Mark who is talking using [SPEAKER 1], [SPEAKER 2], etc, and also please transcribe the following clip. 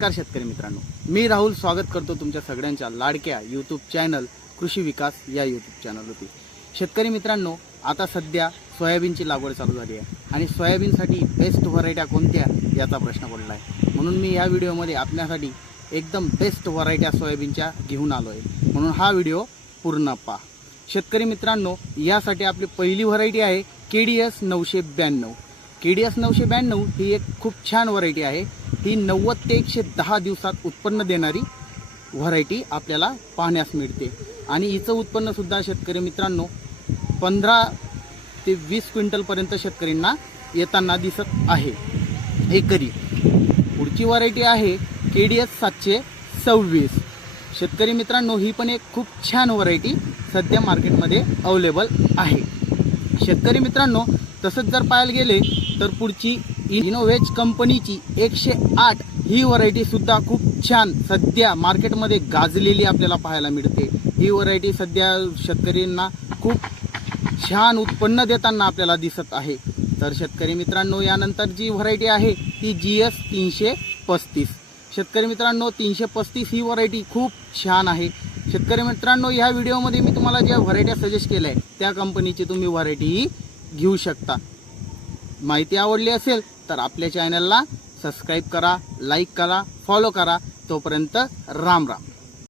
[SPEAKER 1] नमस्कार शेतकरी मित्रांनो. मी राहुल स्वागत करतो तुमच्या सगळ्यांच्या लाडक्या यूट्यूब चॅनल कृषी विकास या यूट्यूब चॅनलवरती शेतकरी मित्रांनो आता सध्या सोयाबीनची लागवड चालू झाली आहे आणि सोयाबीनसाठी बेस्ट व्हरायट्या कोणत्या याचा प्रश्न पडला आहे म्हणून मी या व्हिडिओमध्ये आपल्यासाठी एकदम बेस्ट व्हरायट्या सोयाबीनच्या घेऊन आलो आहे म्हणून हा व्हिडिओ पूर्ण पहा. शेतकरी मित्रांनो यासाठी आपली पहिली व्हरायटी आहे के डी एस नऊशे ब्याण्णव. के डी एस नऊशे ब्याण्णव ही एक खूप छान व्हरायटी आहे. ही नव्वद ते एकशे दहा दिवसात उत्पन्न देणारी व्हरायटी आपल्याला पाहण्यास मिळते. आणि हिचं उत्पन्नसुद्धा शेतकरी मित्रांनो पंधरा ते वीस क्विंटलपर्यंत शेतकऱ्यांना येताना दिसत आहे. एकरी. पुढची व्हरायटी आहे के डी एस सातशे सव्वीस. शेतकरी मित्रांनो ही पण एक खूप छान व्हरायटी सध्या मार्केटमध्ये अवेलेबल आहे. शेतकरी मित्रांनो तसंच जर पाहायला गेले तर पुढची इनोव्हेज कंपनीची एकशे आठ ही व्हरायटी सुद्धा खूप छान सध्या मार्केटमध्ये गाजलेली आपल्याला पाहायला मिळते. ही व्हरायटी सध्या शेतकऱ्यांना खूप छान उत्पन्न देताना आपल्याला दिसत आहे. तर शेतकरी मित्रांनो यानंतर जी व्हरायटी आहे ती जी एस तीनशे पस्तीस. शेतकरी मित्रांनो तीनशे पस्तीस ही व्हरायटी खूप छान आहे. शेतकरी मित्रांनो ह्या व्हिडिओमध्ये मी तुम्हाला ज्या व्हरायट्या सजेस्ट केल्या आहेत त्या कंपनीची तुम्ही व्हरायटीही घेऊ शकता. माहिती आवडली असेल तर आपल्या चॅनलला सबस्क्राईब करा लाईक करा फॉलो करा. तोपर्यंत राम राम.